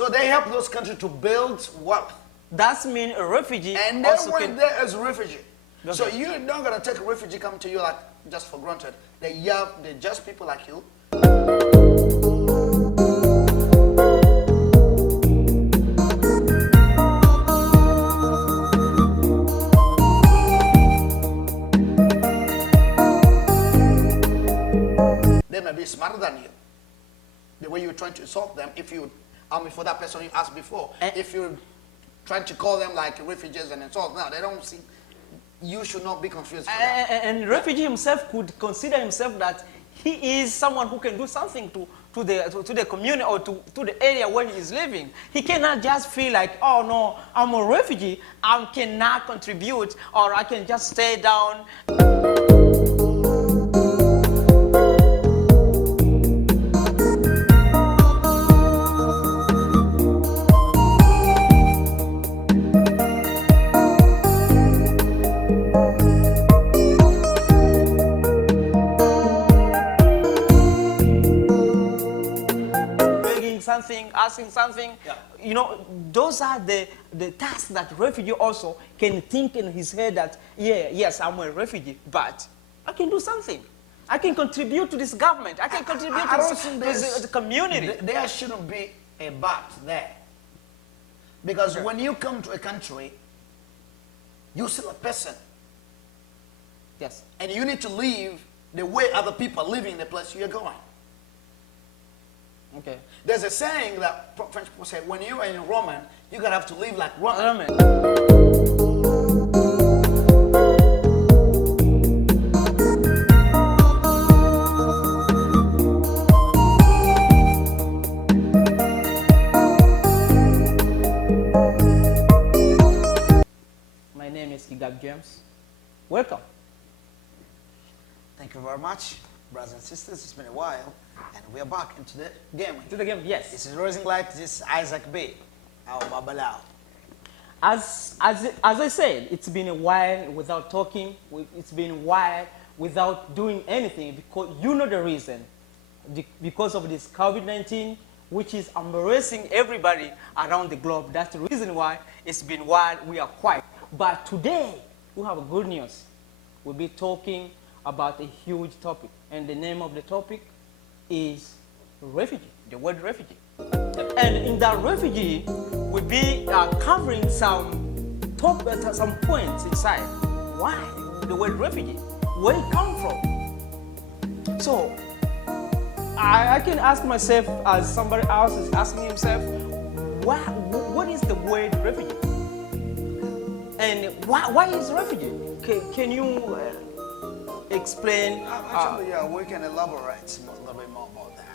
So they help those countries to build wealth. That's mean a refugee And they also went can... there as a refugee. Okay. So you're not going to take a refugee come to you like just for granted. They're just people like you. They may be smarter than you. The way you're trying to insult them, if you, for that person you asked before, if you're trying to call them like refugees and insult, no, they don't see. You should not be confused. And refugee himself could consider himself that he is someone who can do something to the community or to the area where he is living. He cannot just feel like, oh no, I'm a refugee, I cannot contribute, or I can just stay down. Something, asking something, yeah. You know, those are the tasks that refugee also can think in his head that, yes, I'm a refugee, but I can do something. I can contribute to this government. I can contribute to the community. There shouldn't be a but there. Because when you come to a country, you're still a person. Yes. And you need to live the way other people are living in the place you're going. Okay. There's a saying that French people say, when you are in Roman, you're going to have to live like Roman. My name is Igab James. Welcome. Thank you very much, brothers and sisters. It's been a while, and we are back into the game. To the game, yes. This is Rising Light. This is Isaac B. Our Babalao. As I said, it's been a while without talking. It's been a while without doing anything, because you know the reason. Because of this COVID-19, which is embarrassing everybody around the globe. That's the reason why it's been a while we are quiet. But today, we have a good news. We'll be talking about a huge topic, and the name of the topic is refugee, the word refugee. And in that refugee, we'll be covering some points inside. Why the word refugee? Where it come from? So I can ask myself, as somebody else is asking himself, what is the word refugee? And why is refugee? Can you explain? Actually, yeah, we can elaborate a little bit more about that.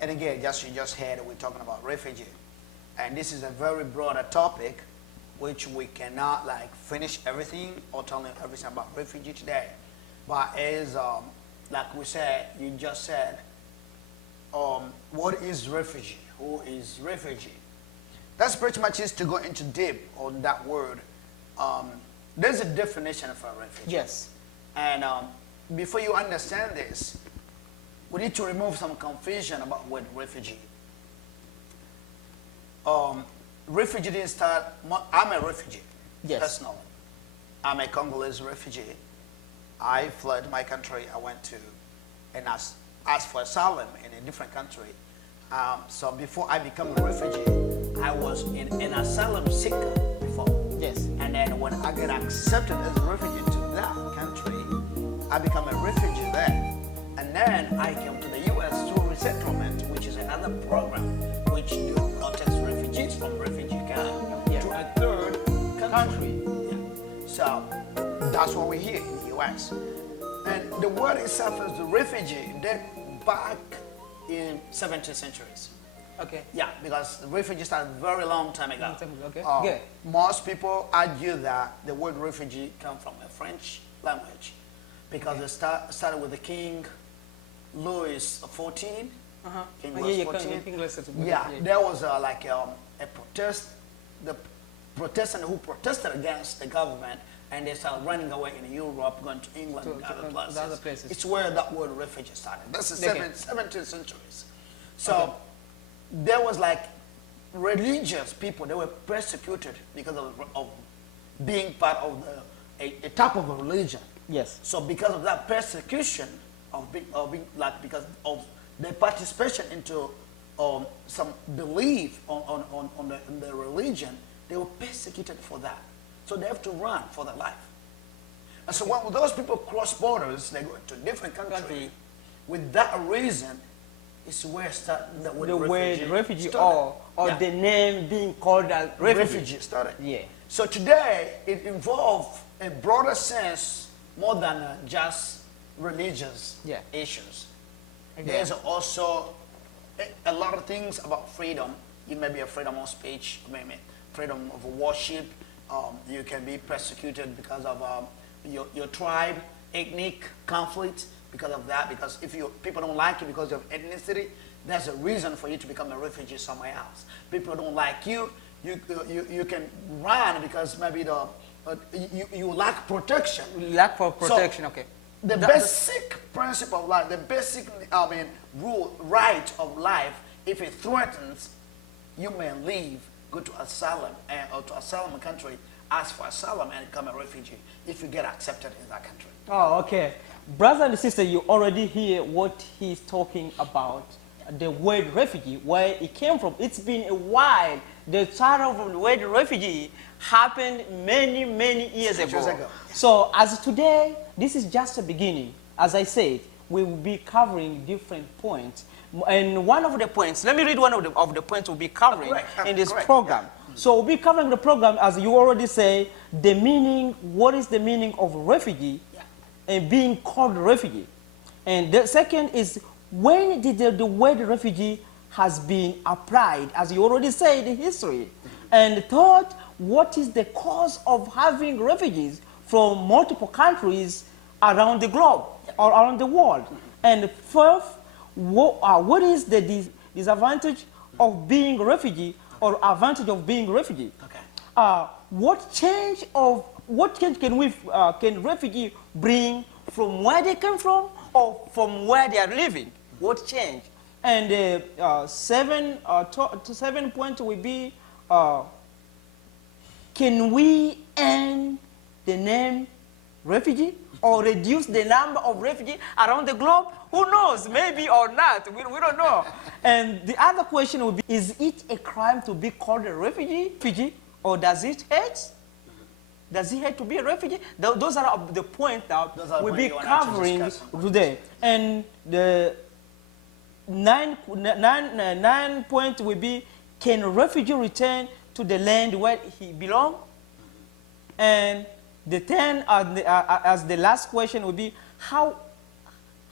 And again, you just heard we're talking about refugee, and this is a very broader topic, which we cannot like finish everything or tell you everything about refugee today. But as like we said, you just said, what is refugee? Who is refugee? That's pretty much is to go into deep on that word. There's a definition for a refugee. Yes. And before you understand this, we need to remove some confusion about what refugee. Refugee didn't start. I'm a refugee. Yes. Personally, I'm a Congolese refugee. I fled my country. I went to and asked for asylum in a different country. So before I became a refugee, I was an asylum seeker before. Yes. And then when I get accepted as a refugee to that country, I become a refugee there. And then I came to the U.S. through resettlement, which is another program which takes refugees from refugee camp to a third country. Yeah. So that's why we're here in the U.S. And the word itself as the refugee dates back in 17th centuries. Okay. Yeah, because the refugee started a very long time ago. Okay. Most people argue that the word refugee comes from a French language, because it started with the King Louis XIV. King Louis XIV. Yeah, there was like a protest, the Protestant who protested against the government, and they started running away in Europe, going to England and other places. It's where that word refugee started. That's the 17th centuries. So there was like religious people, they were persecuted because of being part of a type of a religion. Yes. So because of that persecution like because of their participation into some belief on the religion, they were persecuted for that. So they have to run for their life. And so when those people cross borders, they go into a different country. With that reason, it's where the word refugee started. or Yeah. the name being called as refugee. Started. Yeah. So today, it involves a broader sense more than just religious issues. There's also a lot of things about freedom. You may be a freedom of speech, maybe freedom of worship. You can be persecuted because of your tribe, ethnic conflict, because of that. Because if people don't like you because of ethnicity, that's a reason for you to become a refugee somewhere else. People don't like you, you can run because maybe you lack protection. Lack for protection, so, okay. The basic principle of life, the basic, right of life, if it threatens, you may leave, go to asylum, or to asylum country, ask for asylum and become a refugee if you get accepted in that country. Oh, okay. Brother and sister, you already hear what he's talking about, the word refugee, where it came from. It's been a while. The start of the word refugee happened many, many years ago. So as today, this is just a beginning. As I said, we will be covering different points. And one of the points, let me read one of the points we'll be covering in this program. So we'll be covering the program, as you already say, the meaning, what is the meaning of refugee and being called refugee. And the second is, when did the word refugee has been applied, as you already said, in history. And third, what is the cause of having refugees from multiple countries around the globe or around the world? And fourth, what is the disadvantage of being a refugee or advantage of being a refugee? Okay. What change can refugee bring from where they came from or from where they are living? What change? And 7 point will be, can we end the name refugee or reduce the number of refugees around the globe? Who knows? Maybe or not. We don't know. And the other question would be, is it a crime to be called a refugee? Or does it hurt? Does it hurt to be a refugee? Those are the points that we'll be covering today. And the 9 point will be, can a refugee return to the land where he belongs? And the 10 as the last question will be, how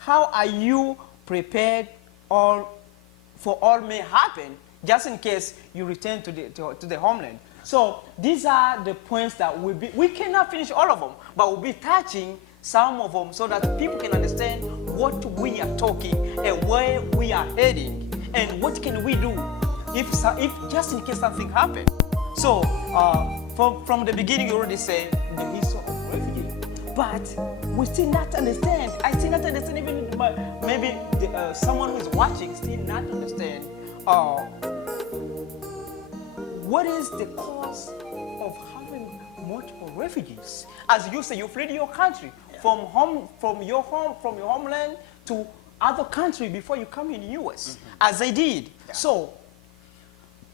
are you prepared for all may happen, just in case you return to the homeland? So these are the points that we cannot finish all of them, but we'll be touching some of them so that people can understand what we are talking and where we are heading and what can we do if just in case something happens. So from the beginning, you already said the history of refugee, but we still not understand. I still not understand, even maybe someone who is watching still not understand what is the cause of having multiple refugees. As you say, you fled your country from your homeland to other country before you come in the U.S. As I did. Yeah. So.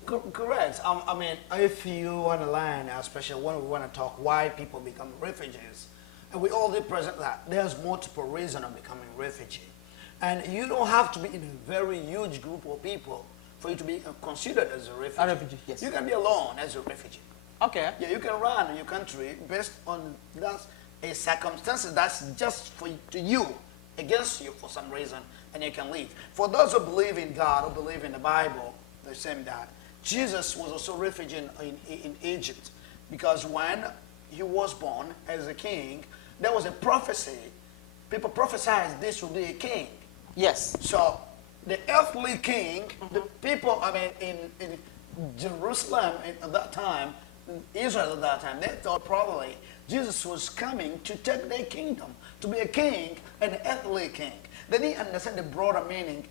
Correct. I mean, if you want to learn, especially when we want to talk why people become refugees, and we all did present that there's multiple reasons of becoming refugee, and you don't have to be in a very huge group of people for you to be considered as a refugee. A refugee, yes. You can be alone as a refugee. Okay. Yeah, you can run in your country based on a circumstances that's just to you, against you for some reason, and you can leave. For those who believe in God, who believe in the Bible, they're saying that Jesus was also a refugee in Egypt, because when he was born as a king, there was a prophecy. People prophesied this would be a king. Yes. So the earthly king, the people, in Jerusalem at that time, Israel at that time, they thought probably Jesus was coming to take their kingdom, to be a king, an earthly king. They didn't understand the broader meaning,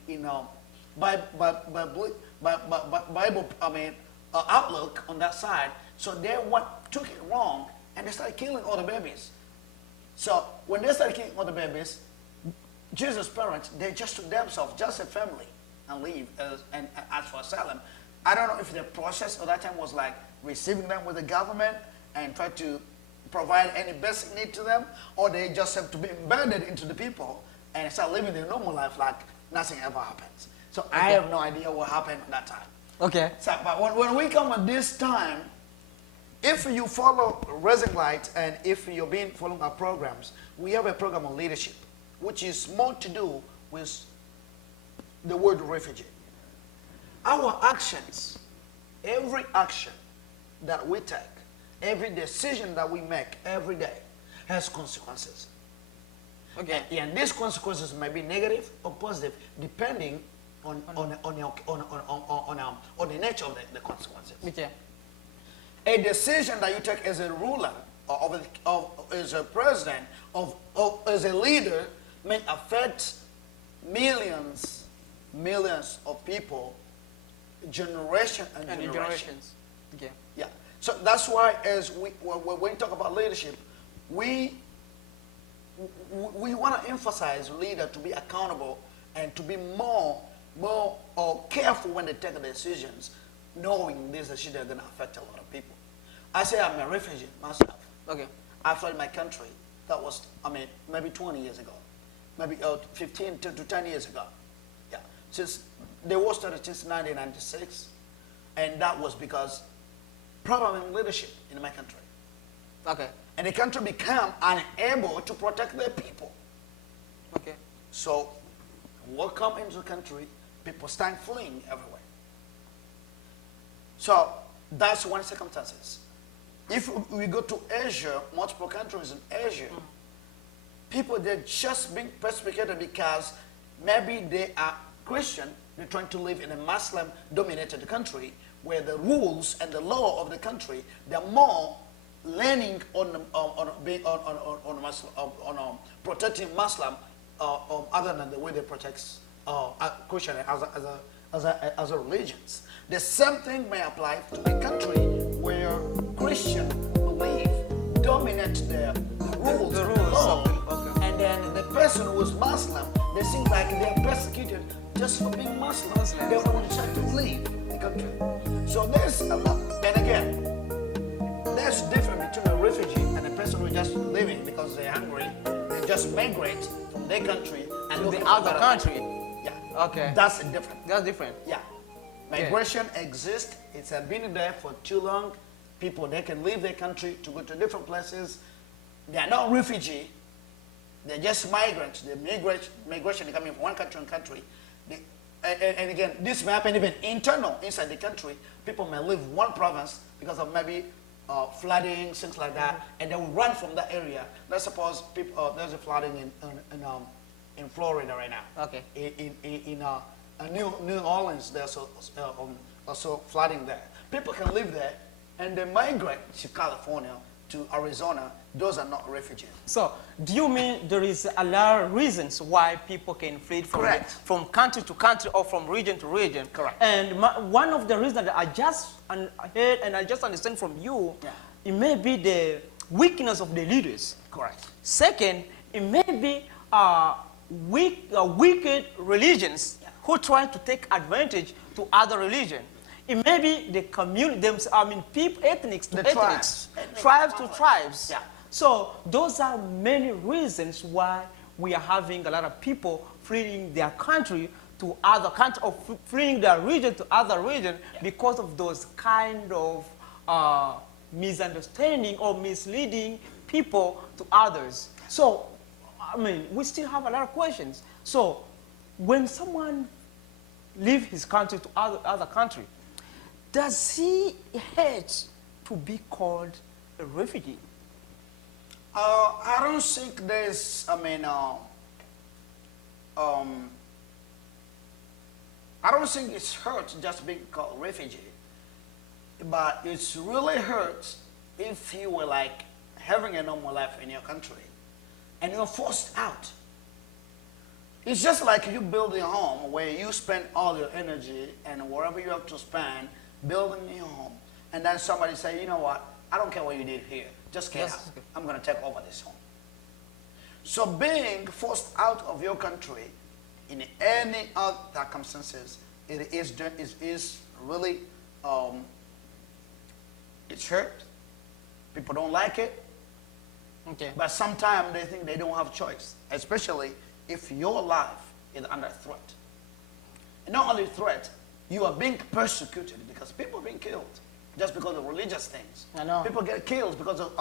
by Bible, outlook on that side. So they took it wrong, and they started killing all the babies. So when they started killing all the babies, Jesus' parents, they just took themselves, just a family, and leave and ask for asylum. I don't know if the process at that time was like receiving them with the government and try to provide any basic need to them, or they just have to be embedded into the people and start living their normal life like nothing ever happens. So I have no idea what happened at that time. Okay. So, but when we come at this time, if you follow Rising Light and if you've been following our programs, we have a program on leadership, which is more to do with the word refugee. Our actions, every action that we take, every decision that we make every day has consequences. Okay. And these consequences may be negative or positive depending on the nature of the consequences. Okay. A decision that you take as a ruler, as a president, as a leader, may affect millions of people, generation and generations. Okay. Yeah. So that's why, when we talk about leadership, we want to emphasize leader to be accountable and to be more careful when they take the decisions, knowing these decisions are going to affect a lot of people. I say I'm a refugee myself. Okay. I fled my country. That was, maybe 20 years ago, maybe 15 to 10 years ago. Yeah. Since the war started since 1996, and that was because problem in leadership in my country. Okay. And the country became unable to protect their people. Okay. So, what come into the country, people start fleeing everywhere. So, that's one circumstances. If we go to Asia, multiple countries in Asia, people, they're just being persecuted because maybe they are Christian, they're trying to live in a Muslim-dominated country where the rules and the law of the country, they're more leaning on protecting Muslim other than the way they protect Christian as a religions. The same thing may apply to a country where Christian belief dominates the rules, The and rules law, of the- and then the person who is Muslim, they seem like they are persecuted just for being Muslim. Muslims. They want to try to leave the country. So there's a lot, and again, there's a difference between a refugee and a person who is just living because they're hungry. They just migrate from their country and To look the for other better country. life. Yeah. Okay. That's different. That's different. Yeah. Migration exists. It's been there for too long. People, they can leave their country to go to different places. They are not refugee. They're just migrants. The migration is coming from one country to country. And again, this may happen even internal, inside the country. People may leave one province because of maybe flooding, things like that, and they will run from that area. Let's suppose there's a flooding in Florida right now. Okay. In New Orleans, there's also flooding there. People can live there, and they migrate to California, to Arizona. Those are not refugees. So, do you mean there is a lot of reasons why people can flee from country to country or from region to region? Correct. And one of the reasons that I just heard and I just understand from you, it may be the weakness of the leaders. Correct. Second, it may be wicked religions who try to take advantage to other religion. It may be the community, people, ethnics to The ethnics, tribes. tribes to tribes. Yeah. So those are many reasons why we are having a lot of people fleeing their country to other country or fleeing their region to other region because of those kind of misunderstanding or misleading people to others. So, we still have a lot of questions. So, when someone leaves his country to other country, does he hate to be called a refugee? I don't think there's, I don't think it's hurt just being called refugee, but it's really hurt if you were like having a normal life in your country and you're forced out. It's just like you building a home where you spend all your energy and whatever you have to spend building your home, and then somebody say, you know what, I don't care what you did here, just get Yes. out. I'm going to take over this home. So being forced out of your country in any other circumstances, is really, it's hurt. People don't like it. Okay. But sometimes they think they don't have choice, especially if your life is under threat. And not only threat, you are being persecuted because people are being killed just because of religious things. I know. People get killed because of,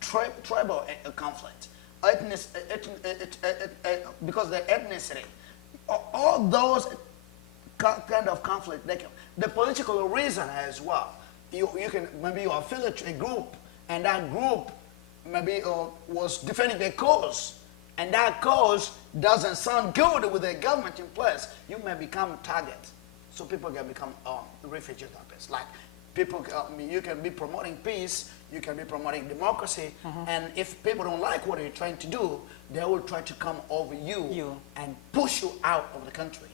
tribal conflict, because of their ethnicity. All those kind of conflict, the political reason as well. You can, maybe you affiliate to a group, and that group maybe was defending their cause, and that cause doesn't sound good with the government in place, you may become target. So people can become refugee targets. Like people, you can be promoting peace, you can be promoting democracy, and if people don't like what you're trying to do, they will try to come over you and push you out of the country.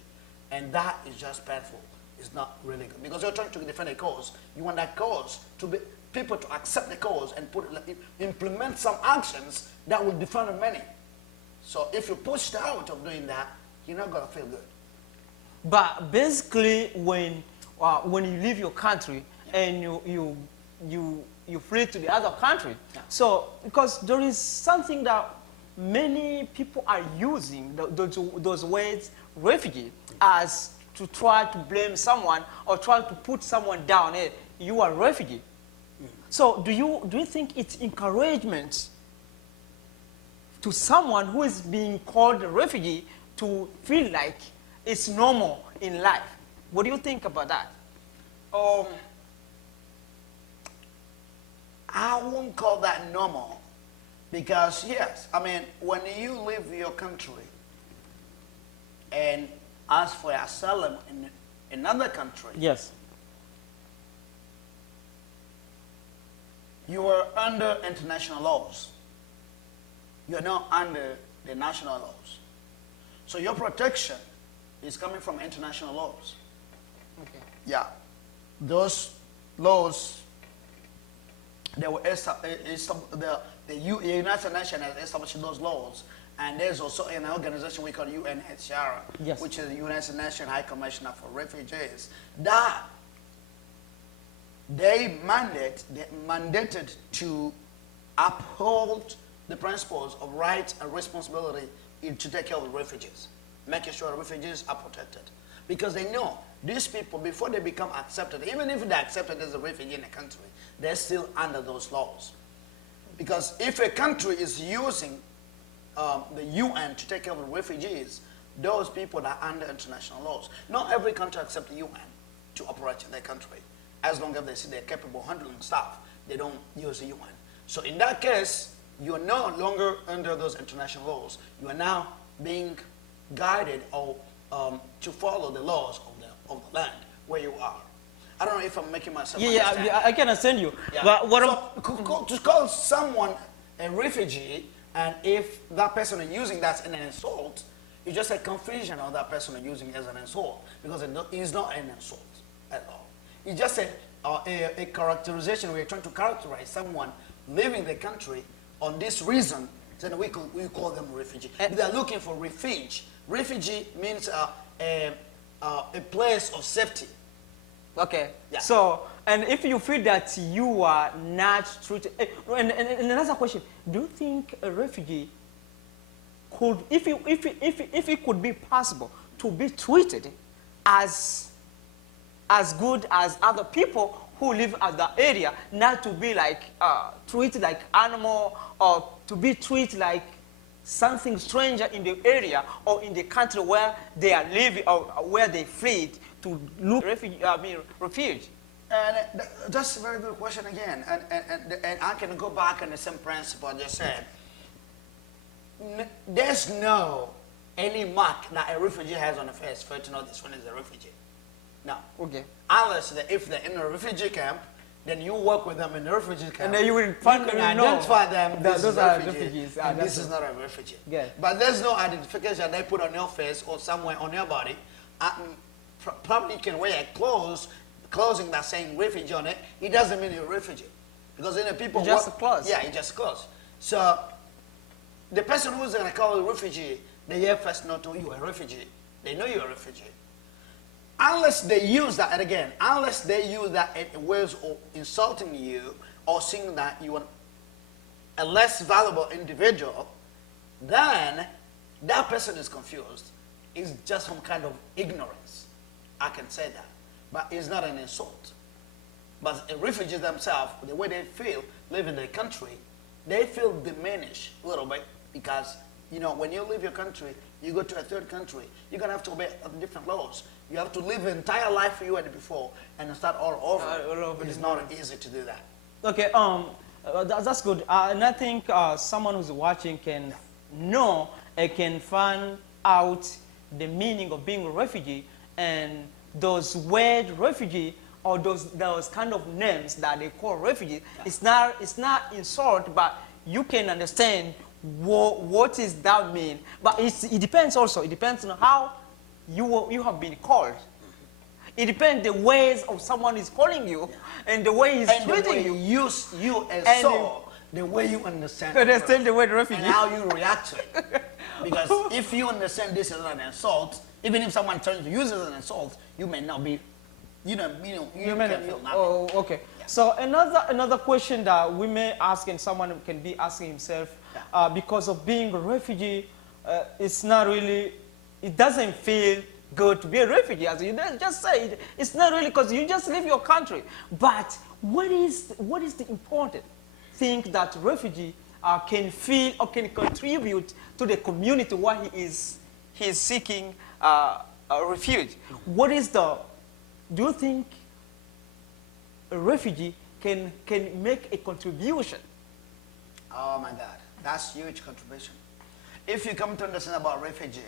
And that is just painful. It's not really good because you're trying to defend a cause. You want that cause to be, people to accept the cause and implement some actions that will defend many. So if you're pushed out of doing that, you're not gonna feel good. But basically, when you leave your country and you flee to the other country, so because there is something that many people are using those words refugee as to try to blame someone or try to put someone down. Hey, you are a refugee. So do you think it's encouragement to someone who is being called a refugee to feel like it's normal in life? What do you think about that? I won't call that normal because yes, when you leave your country and ask for asylum in another country, Yes. you are under international laws. You're not under the national laws. So your protection is coming from international laws. Okay. Yeah. Those laws, they were the United Nations has established those laws. And there's also an organization we call UNHCR, Yes. which is the United Nations High Commissioner for Refugees, that they mandated to uphold the principles of rights and responsibility to take care of the refugees, making sure the refugees are protected. Because they know these people, before they become accepted, even if they're accepted as a refugee in a country, they're still under those laws. Because if a country is using the UN to take care of the refugees, those people are under international laws. Not every country accepts the UN to operate in their country. As long as they see they're capable of handling stuff, they don't use the UN. So in that case, you are no longer under those international laws. You are now being guided or to follow the laws of the land where you are. I don't know if I'm making myself understand. Yeah, I can understand you. Yeah. But what To call someone a refugee, and if that person is using that as an insult, it's just a confusion of that person using it as an insult, because it's not an insult at all. It's just a characterization. We're trying to characterize someone leaving the country on this reason, then we call them refugee. If they're looking for refuge. Refugee means a place of safety. Okay. Yeah. So, and if you feel that you are not treated, and another question: do you think a refugee could, if it could be possible to be treated as good as other people who live at the area, not to be like treated like animal, or to be treated like something stranger in the area or in the country where they are living or where they fled to look refuge? And that's a very good question again. And I can go back on the same principle I just said. There's no any mark that a refugee has on the face for you to know this one is a refugee. No. Okay. Unless if they're in a refugee camp then you work with them in the refugee camp. And then you will you find can them, know identify them. that This those is are refugee, refugees. and That's this is not a refugee. Yeah. But there's no identification they put on your face or somewhere on your body. Probably you can wear clothing that's saying refugee on it. It doesn't mean you're a refugee, because then the people It's just a clothes. Yeah, it's just clothes. So the person who's going to call you a refugee, they have first not know you're a refugee. They know you're a refugee. Unless they use that, and again, unless they use that in ways of insulting you or saying that you are a less valuable individual, then that person is confused. It's just some kind of ignorance. I can say that. But it's not an insult. But refugees themselves, the way they feel, live in their country, they feel diminished a little bit because, you know, when you leave your country, you go to a third country, you're going to have to obey different laws. You have to live the entire life you had before and start all over. It's not easy to do that. Okay, that's good. And I think someone who's watching can know and can find out the meaning of being a refugee, and those word refugee or those kind of names that they call refugee. Yeah. It's not insult, but you can understand what does that mean. But it depends also. It depends on how you have been called. It depends the ways of someone is calling you, and the way he's treating you. Use you as so the way you understand. Understand the word refugee. And how you react to it. Because if you understand this as an insult, even if someone tries to use it as an insult, you may not be, you can feel nothing. Oh, okay. Yeah. So another question that we may ask, and someone can be asking himself, because of being a refugee, it's not really, it doesn't feel good to be a refugee, as you just said. It's not really because you just leave your country. But what is the important thing that refugee can feel or can contribute to the community while he is seeking a refuge? What is do you think a refugee can make a contribution? Oh my God, that's huge contribution. If you come to understand about refugee,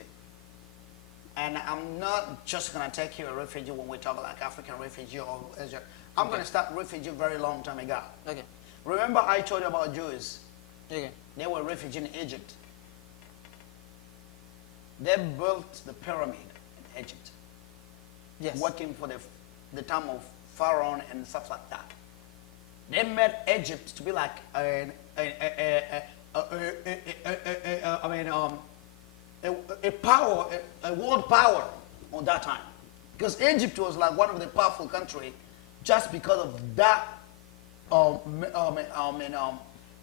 and I'm not just going to take you a refugee when we talk like African refugee or Asia. I'm going to start refugee very long time ago. Okay. Remember I told you about Jews? Okay. They were refugees in Egypt. They built the pyramid in Egypt. Yes. Working for the time of Pharaoh and stuff like that. They made Egypt to be like a world power on that time. Because Egypt was like one of the powerful countries just because of that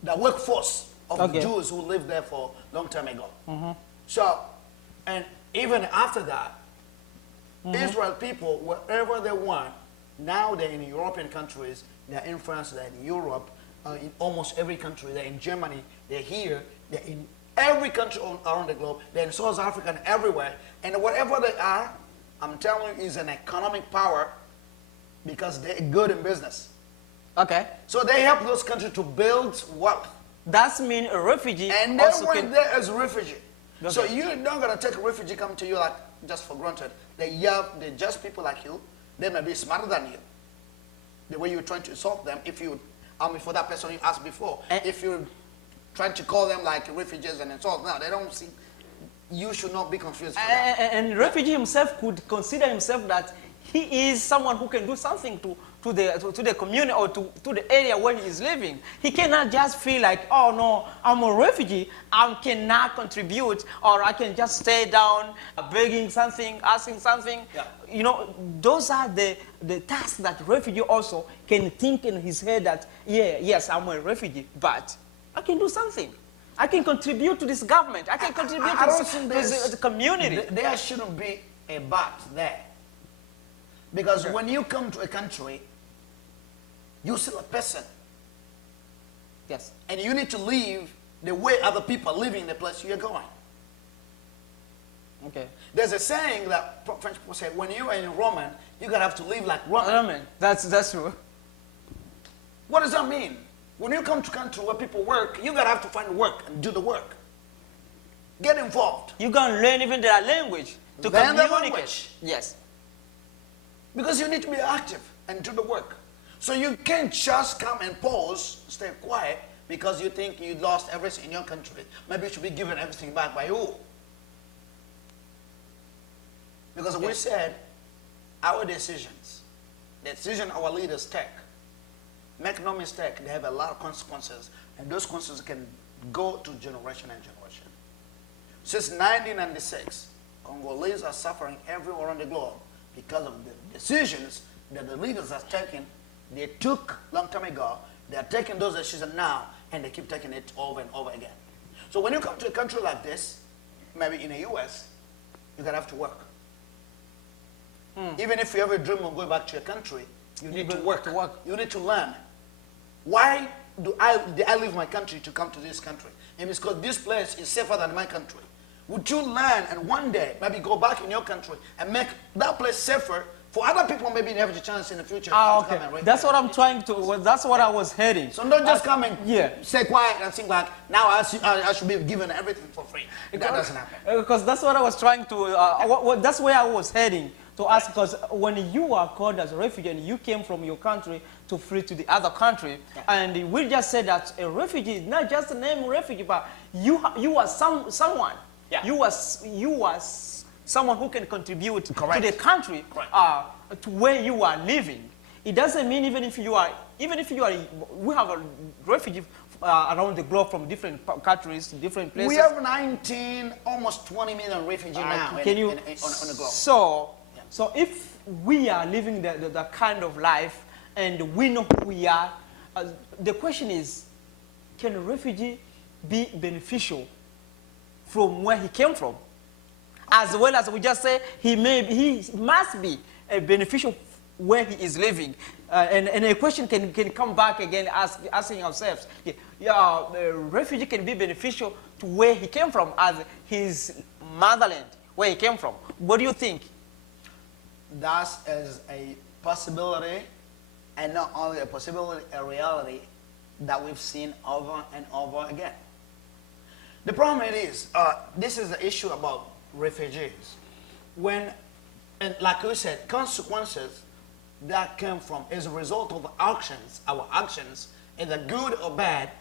the workforce of the Jews who lived there for a long time ago. Mm-hmm. So, and even after that, Israel people, wherever they went, now they're in European countries, they're in France, they're in Europe, in almost every country, they're in Germany, they're here, they're in every country around the globe, they're in South Africa and everywhere. And whatever they are, I'm telling you, is an economic power because they're good in business. Okay. So they help those countries to build wealth. That's mean a refugee. And they went there as a refugee. Okay. So you're not going to take a refugee come to you like just for granted. They're just people like you. They may be smarter than you. The way you're trying to insult them, if you, for that person you asked before, if you're trying to call them like refugees and insult, no, they don't see. You should not be confused. And refugee himself could consider himself that he is someone who can do something to the community or to the area where he is living. He cannot just feel like, oh no, I'm a refugee, I cannot contribute, or I can just stay down begging something, asking something. Yeah. You know, those are the tasks that refugee also can think in his head that, yes, I'm a refugee, but I can do something. I can contribute to this government. I can contribute to the community. There shouldn't be a but there. Because when you come to a country, you're still a person. Yes. And you need to live the way other people are living in the place you're going. Okay. There's a saying that French people say, when you're in Roman, you're going to have to live like Roman. Roman. That's true. What does that mean? When you come to a country where people work, you're going to have to find work and do the work. Get involved. You're going to learn even their language to learn communicate. The language. Yes. Because you need to be active and do the work. So you can't just come and pause, stay quiet, because you think you lost everything in your country. Maybe you should be given everything back by who? Because we said our decisions, the decision our leaders take, make no mistake, they have a lot of consequences, and those consequences can go to generation and generation. Since 1996, Congolese are suffering everywhere around the globe because of the decisions that the leaders have taken. They took long time ago. They are taking those decisions now, and they keep taking it over and over again. So when you come to a country like this, maybe in the U.S., you're gonna have to work. Even if you have a dream of going back to your country, you need to work. You need to learn. Why did I leave my country to come to this country? And it's because this place is safer than my country. Would you learn and one day maybe go back in your country and make that place safer for other people, maybe have the chance in the future? Okay. That's what I'm trying to, that's what I was heading. So don't just come and stay quiet and think like, now I should be given everything for free. That doesn't happen. Because that's what I was trying to, that's where I was heading to ask, because when you are called as a refugee and you came from your country to flee to the other country, and we just said that a refugee is not just a name refugee, but you are someone. Yeah. You are someone who can contribute to the country, to where you are living. It doesn't mean even if you are, we have a refugee around the globe from different countries, different places. We have 19, almost 20 million refugees now on the globe. So if we are living the kind of life and we know who we are, the question is, can a refugee be beneficial from where he came from? As well as we just say, he must be a beneficial where he is living. And a question can come back again, asking ourselves, a refugee can be beneficial to where he came from, as his motherland, where he came from. What do you think? That is a possibility, and not only a possibility, a reality that we've seen over and over again. The problem is, this is the issue about refugees. When, and like we said, consequences that come from as a result of actions, our actions, either good or bad,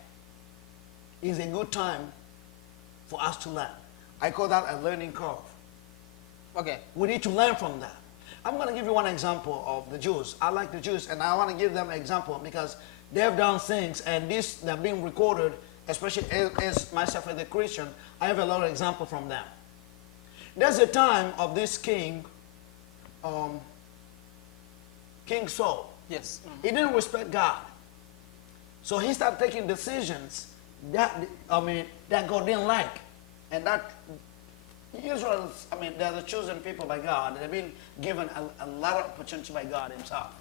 is a good time for us to learn. I call that a learning curve. Okay, we need to learn from that. I'm going to give you one example of the Jews. I like the Jews, and I want to give them an example because they have done things, and they're being recorded, especially as myself as a Christian. I have a lot of examples from them. There's a time of this king, King Saul. Yes. He didn't respect God. So he started taking decisions that God didn't like. And that Israel, they're the chosen people by God. They've been given a lot of opportunity by God himself.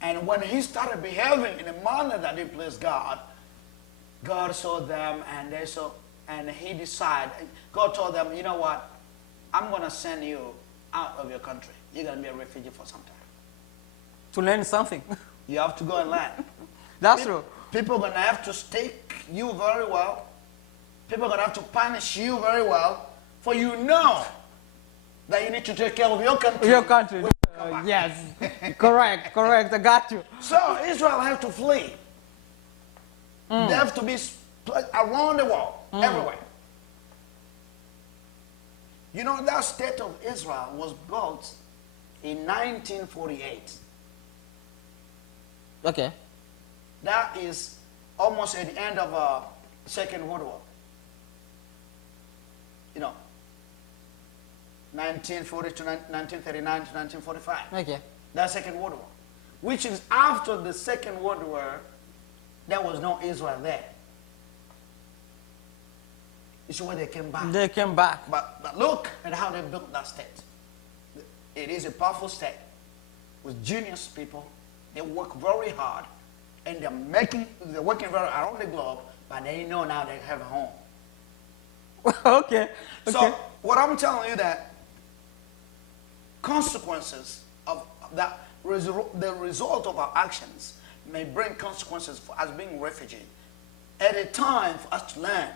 And when he started behaving in a manner that didn't please God, God saw them and he decided, God told them, you know what, I'm going to send you out of your country. You're going to be a refugee for some time. To learn something. You have to go and learn. That's true. People are going to have to stake you very well. People are going to have to punish you very well, for you know that you need to take care of your country. Your country. Yes. Correct. I got you. So Israel have to flee. They have to be around the world, everywhere. You know, that state of Israel was built in 1948. Okay. That is almost at the end of Second World War. 1940 to 1939 to 1945. Okay. That's Second World War. Which is after the Second World War, there was no Israel there. It's where they came back. They came back. But look at how they built that state. It is a powerful state with genius people. They work very hard, and they're working very around the globe, but they know now they have a home. Okay. So what I'm telling you that consequences of that, the result of our actions may bring consequences for us being refugees at a time for us to learn.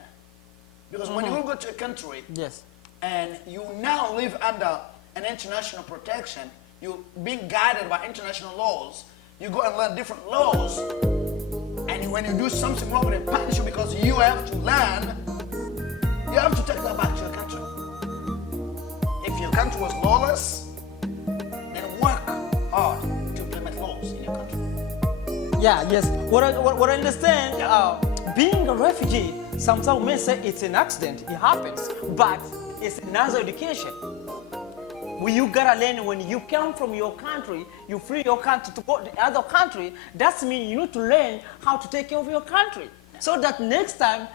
Because when you go to a country, yes, and you now live under an international protection, you're being guided by international laws, You go and learn different laws. And when you do something wrong, they punish you because you have to learn. You have to take that back to your country. If your country was lawless, then work hard to implement laws in your country. Yeah, yes. What I understand, being a refugee, sometimes we may say it's an accident, it happens, but it's another education. You gotta learn when you come from your country, you flee your country to go to the other country, that means you need to learn how to take care of your country. So that next time,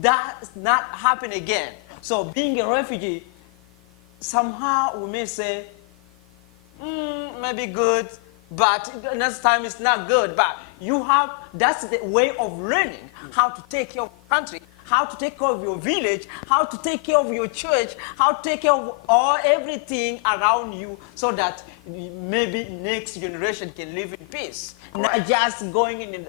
that's not happen again. So being a refugee, somehow we may say, maybe good, but next time it's not good. But that's the way of learning how to take care of your country, how to take care of your village, how to take care of your church, how to take care of everything around you so that maybe next generation can live in peace. Not just going in